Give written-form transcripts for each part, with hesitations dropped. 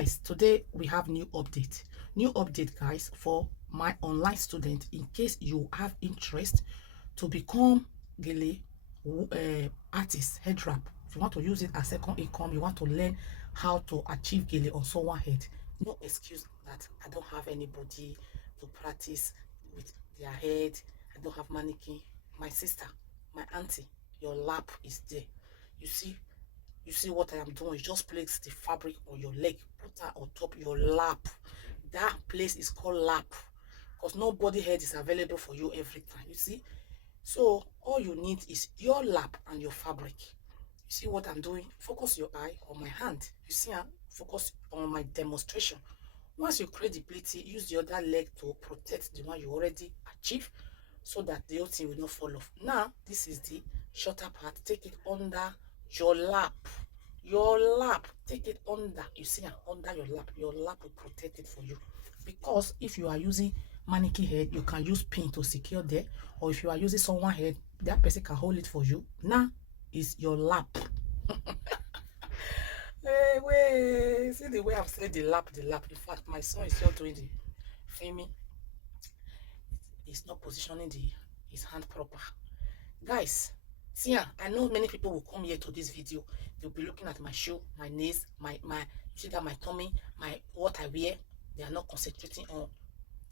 Guys, today we have new update guys, for my online student. In case you have interest to become gele artist, head wrap, if you want to use it as second income, you want to learn how to achieve gele on someone head, no excuse that I don't have anybody to practice with their head, I don't have mannequin. My sister, my auntie, your lap is there. You see what I am doing? You just place the fabric on your leg, put that on top your lap. That place is called lap, because nobody head is available for you every time. You see, so all you need is your lap and your fabric. You see what I'm doing? Focus your eye on my hand. You see, focus on my demonstration. Once you create the plate, use the other leg to protect the one you already achieved, so that the whole thing will not fall off. Now, this is the shorter part. Take it under your lap. Your lap. Take it under. You see, under your lap. Your lap will protect it for you. Because if you are using mannequin head, you can use pin to secure there. Or if you are using someone head, that person can hold it for you. Now is your lap. Hey, wait. See the way I'm saying the lap, the lap. In fact, my son is still doing the filming. He's not positioning his hand proper. Guys, see, I know many people will come here to this video. They'll be looking at my shoe, my knees, my you see that my tummy, what I wear. They are not concentrating on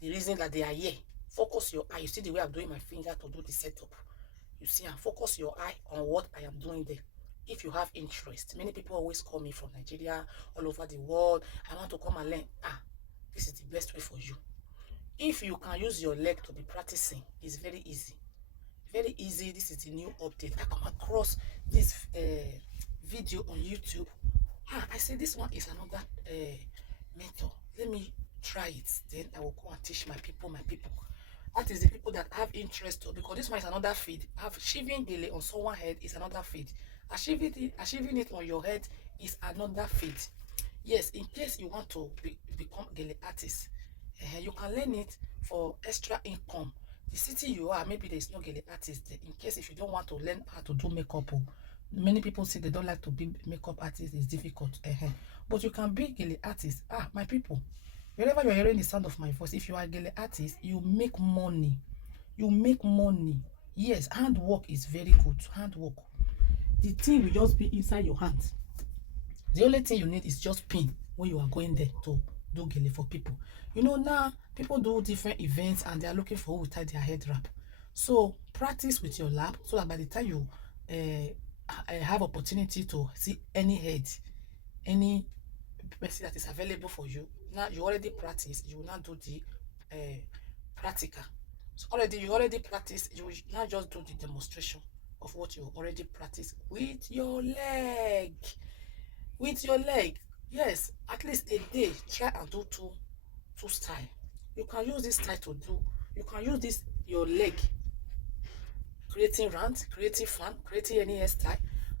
the reason that they are here. Focus your eye. You see the way I'm doing my finger to do the setup. You see, and focus your eye on what I am doing there. If you have interest, many people always call me from Nigeria, all over the world. I want to come and learn. This is the best way for you. If you can use your leg to be practicing, it's very easy. Very easy. This is the new update. I come across this video on YouTube. I say this one is another method. Let me try it. Then I will go and teach my people. That is the people that have interest to, because this one is another feed. Achieving gele on someone's head is another feed. Achieving it on your head is another feed. Yes, in case you want to become gele artist, you can learn it for extra income. The city you are, maybe there is no gele artist there. In case if you don't want to learn how to do makeup, many people say they don't like to be makeup artist, it's difficult. But you can be gele artist. My people, wherever you're hearing the sound of my voice, if you are a gele artist, you make money. You make money. Yes, handwork is very good. Handwork. The thing will just be inside your hands. The only thing you need is just pin when you are going there to do gele for people. You know, now people do different events and they are looking for who will tie their head wrap. So practice with your lap, so that by the time you have opportunity to see any head, any person that is available for you, now you already practice. You will now do the practical. So you already practice. You will now just do the demonstration of what you already practice with your leg. With your leg. Yes, at least a day, try and do two style. You can use this style to do. You can use this your leg, creating rant, creating fun, creating any hairstyle.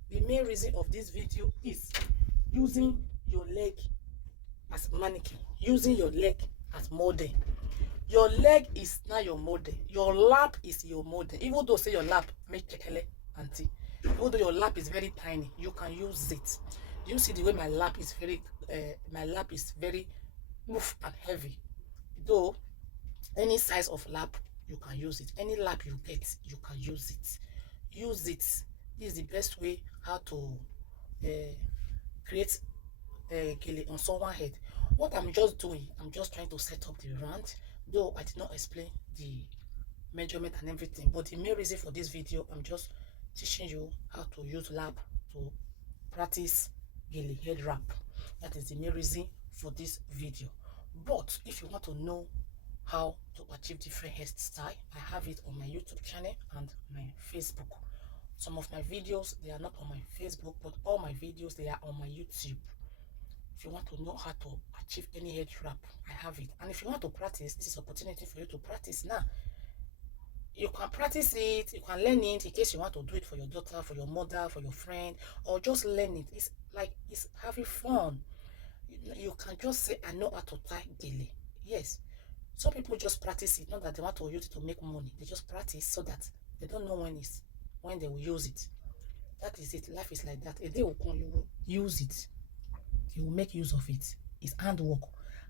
The main reason of this video is using your leg as mannequin, using your leg as model. Your leg is now your model. Your lap is your model. Even though say your lap make kekele, auntie, even though your lap is very tiny, you can use it. You see the way my lap is very move and heavy. Though any size of lap you can use it. Any lap you get, you can use it. Use it. This is the best way how to create gele on someone's head. What I'm just doing, I'm just trying to set up the rant, though I did not explain the measurement and everything. But the main reason for this video, I'm just teaching you how to use lap to practice gele head wrap. That is the main reason for this video. But if you want to know how to achieve different hairstyle, I have it on my YouTube channel and my Facebook. Some of my videos, they are not on my Facebook, but all my videos, they are on my YouTube. If you want to know how to achieve any head wrap, I have it. And if you want to practice, this is opportunity for you to practice now. You can practice it, you can learn it in case you want to do it for your daughter, for your mother, for your friend, or just learn it. It's like it's having fun. You can just say, I know how to tie gele. Yes. Some people just practice it, not that they want to use it to make money. They just practice so that they don't know when they will use it. That is it. Life is like that. A day will come, you will use it. You will make use of it. is handwork.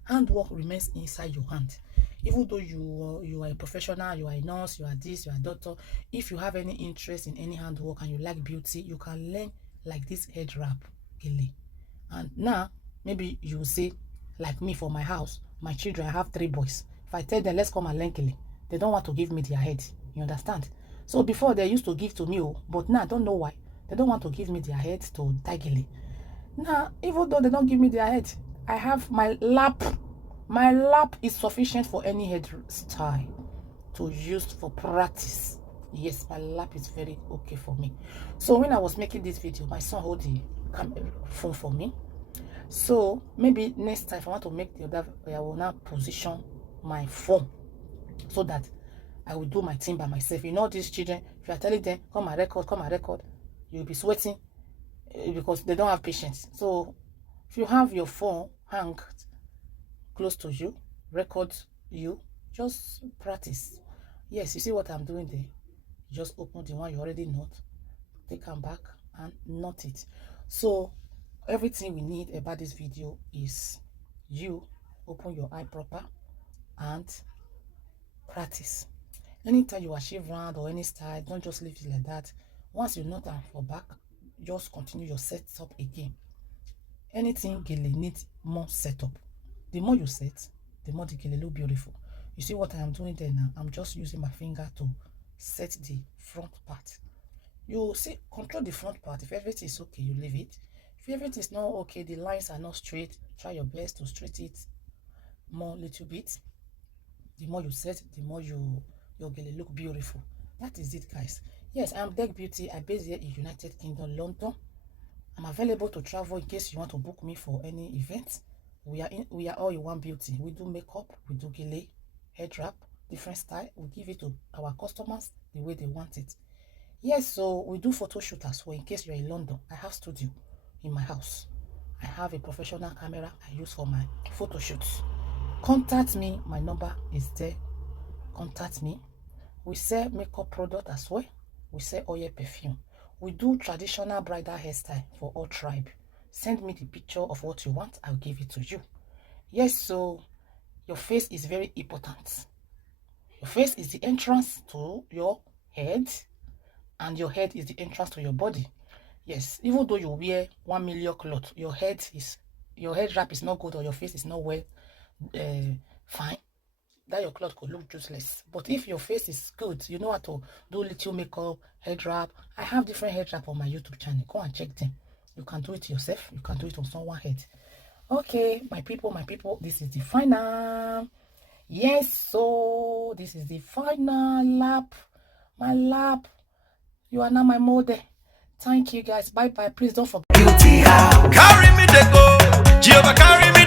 Handwork remains inside your hand. Even though you are a professional, you are a nurse, you are this, you are a doctor, if you have any interest in any handwork and you like beauty, you can learn like this head wrap gele. And now maybe you say, like me, for my house, my children, I have 3 boys. If I tell them let's come and learn gele, they don't want to give me their head. You understand? So before they used to give to me, but now I don't know why they don't want to give me their head to tie gele. Now, even though they don't give me their head, I have my lap. My lap is sufficient for any head style to use for practice. Yes, my lap is very okay for me. So when I was making this video, my son hold the phone for me. So maybe next time if I want to make the other, I will now position my phone so that I will do my thing by myself. You know, these children, if you are telling them come and record, you'll be sweating because they don't have patience. So if you have your phone hanged close to you, record you, just practice. Yes, you see what I'm doing there? Just open the one you already knot, take them back and knot it. So everything we need about this video is you open your eye proper and practice. Anytime you achieve round or any style, don't just leave it like that. Once you knot them for back, just continue your setup again. Anything gele needs more setup. The more you set, the more the gele look beautiful. You see what I am doing there now? I'm just using my finger to set the front part. You see, control the front part. If everything is okay, you leave it. If everything is not okay, the lines are not straight, try your best to straighten it more little bit. The more you set, the more your gele look beautiful. That is it, guys. Yes, I am Deg Beauty. I base here in United Kingdom, London. I'm available to travel in case you want to book me for any event. We are all in one beauty. We do makeup, we do gele, head wrap, different style. We give it to our customers the way they want it. Yes, so we do photo shoot as well. In case you're in London, I have studio in my house. I have a professional camera I use for my photo shoots. Contact me. My number is there. Contact me. We sell makeup product as well. We sell oil perfume. We do traditional bridal hairstyle for all tribe. Send me the picture of what you want. I'll give it to you. Yes, so your face is very important. Your face is the entrance to your head, and your head is the entrance to your body. Yes, even though you wear 1 million clothes, your head wrap is not good, or your face is not well fine, that your cloth could look useless. But if your face is good, you know how to do little makeup, head wrap. I have different head wrap on my YouTube channel. Go and check them. You can do it yourself. You can do it on someone's head. Okay, my people, this is the final. Yes, so this is the final lap. My lap. You are now my model. Thank you, guys. Bye bye. Please don't forget. Carry me, they go. Jehovah, carry me.